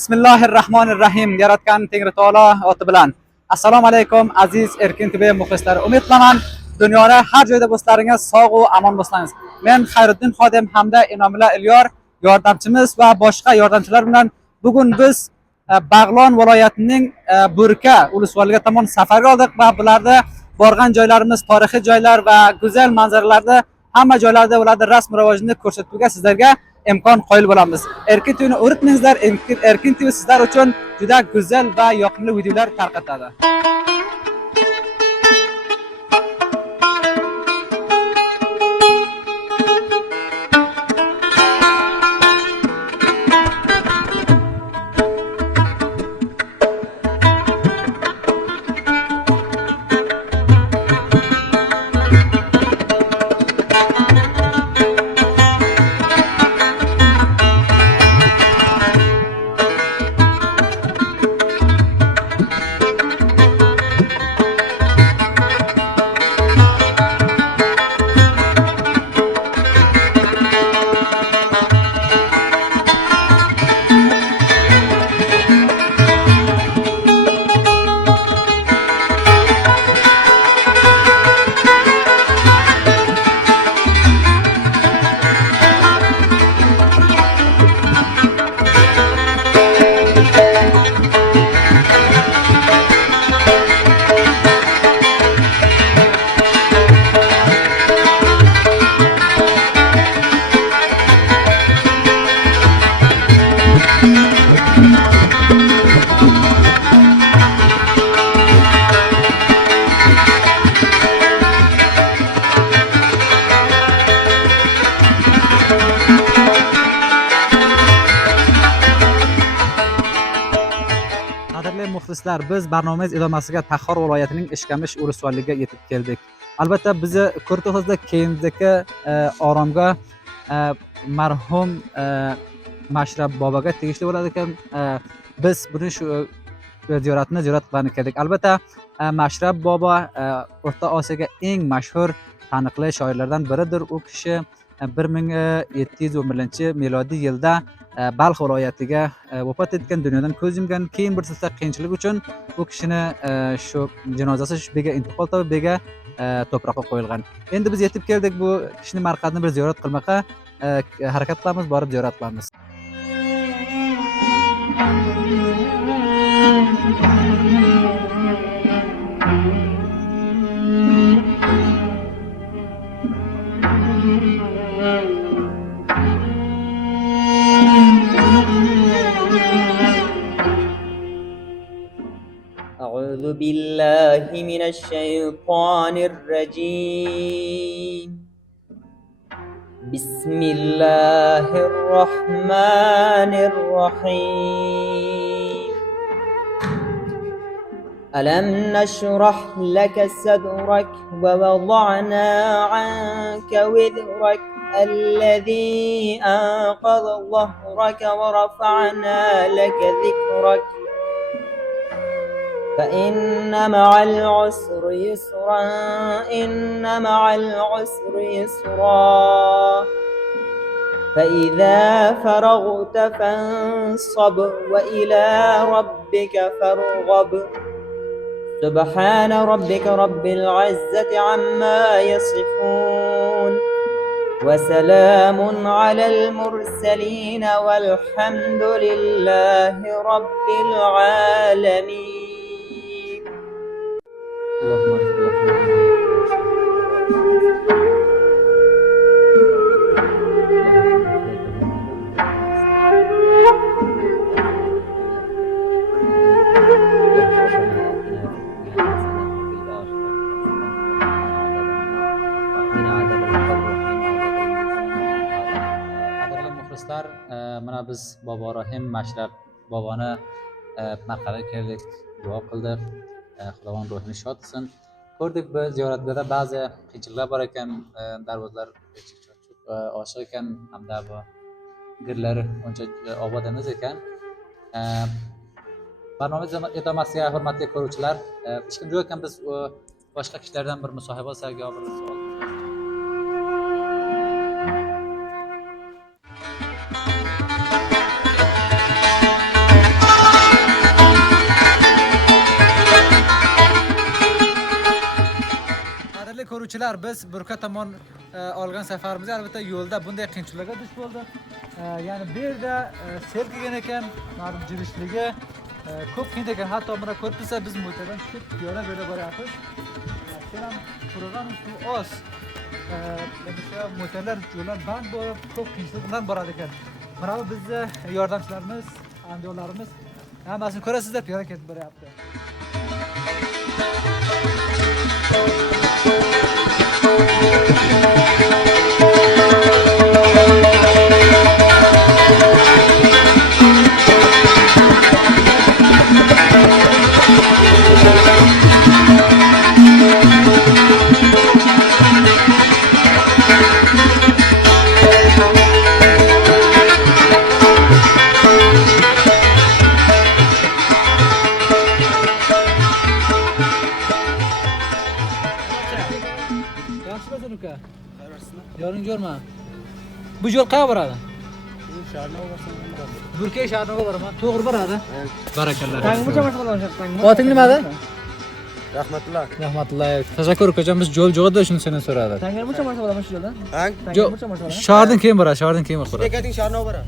Bismillahirrahmanirrahim. Yaratgan Tengri Taolo oti bilan. Assalomu alaykum aziz Erkin TV muxlislari. Umid qilaman dunyoda har joyda bo'lsalaringiz sog' va amon bo'lsangiz. Men Xayriddin Xodim hamda Inomilla Ilyor yordamchimiz va boshqa yordamchilar bilan bugun biz Bag'lon viloyatining Burka ulusvoliga tomon safarga oldik va bularda borgan joylarimiz tarixiy joylar va go'zal manzaralarda hamma joylarda ularning rasm rivojini ko'rsatishga sizlarga imkon qoyil bo'lamiz. Erkin TVni unutmangizlar. Erkin TV sizlar uchun juda go'zal va yoqimli videolar tarqatadi. Muxlislar, biz barnomamiz idomasiga Taxor viloyatining Ishkamish ulusvoliga yetib keldik. Albatta bizni ko'rto'xizda keyindagi oromga marhum Mashrab boboga tegishli bo'ladi ekan. Biz buni shu ziyoratni ziyorat qilib keldik. Albatta Mashrab bobo O'rta Osiyoga eng mashhur taniqli shoirlardan biridir. U kishi 1711-milodiy yilda Balx viloyatiga vafot etgan, dunyodan ko'z yumgan. Keyin bir sirta qiyinchilik uchun u kishini shu janozasi bega intiqol topib bega to'proqqa qo'yilgan. Endi biz yetib keldik bu kishining marqadini bir ziyorat qilmoqqa harakat qilamiz, borib ziyorat qilamiz. أعوذ بالله من الشيطان الرجيم. بسم الله الرحمن الرحيم. ألم نشرح لك صدرك ووضعنا عنك وزرك الذي أنقض ظهرك ورفعنا لك ذكرك فإن مع العسر يسرا إن مع العسر يسرا فإذا فرغت فانصب وإلى ربك فارغب سبحان ربك رب العزة عما يصفون وسلام على المرسلين والحمد لله رب العالمين. اللهم اغفر muxlislar, mana biz Bobo Rahim Mashrab boboni marqaga keldik, duo qildik. Xudoning ruhini shod qilsin. Ko'rdik bu ziyoratlarda ba'zi qiyinchiliklar bor ekan, darvozlar ochiq ekan, hamda bu girlar uncha obod emas ekan. Barnomamiz idomasiga hurmatli ko'ruvchilar, hech kim yo'q ekan, biz boshqa kishilardan bir musohiba olsak yo bir savol. ko'ruvchilar, biz Burka tomon olgan safarimizda albatta yo'lda bunday qiyinchiliklarga duch bo'ldik. Ya'ni bu yerda sel kelgan ekan, ma'lum jirishligi ko'p qiyin ekan. Hatto buni ko'rib tursa biz mo'tadan tushib yo'la yo'la boryapmiz. Sel ham qurigan suv oz. O'sha mo'talar yo'llar band bo'lib, ko'p qiyinchilik bilan boradi ekan. Mana bu bizni yordamchilarimiz, hamkorlarimiz hammasini ko'rasizlar, piyoda ketib boryapti. Yaxshimisan uka? Yoring ko'rma. Bu yo'l qayerga boradi? Burka shaharga boraman. To'g'ri boradi. Barakalloh. Tangmucha mashg'ulon tangmucha. Oting nimada? Rahmatullah. Rahmatulloh. Tashakkur ukajon, biz yo'l yo'q edi, shuni sendan so'radi. Tangmucha mashg'ulon shu yo'ldan. Hang. Yo'q. Shahardan keyin boradi, shahardan keyin boradi. Bekating sharno bora.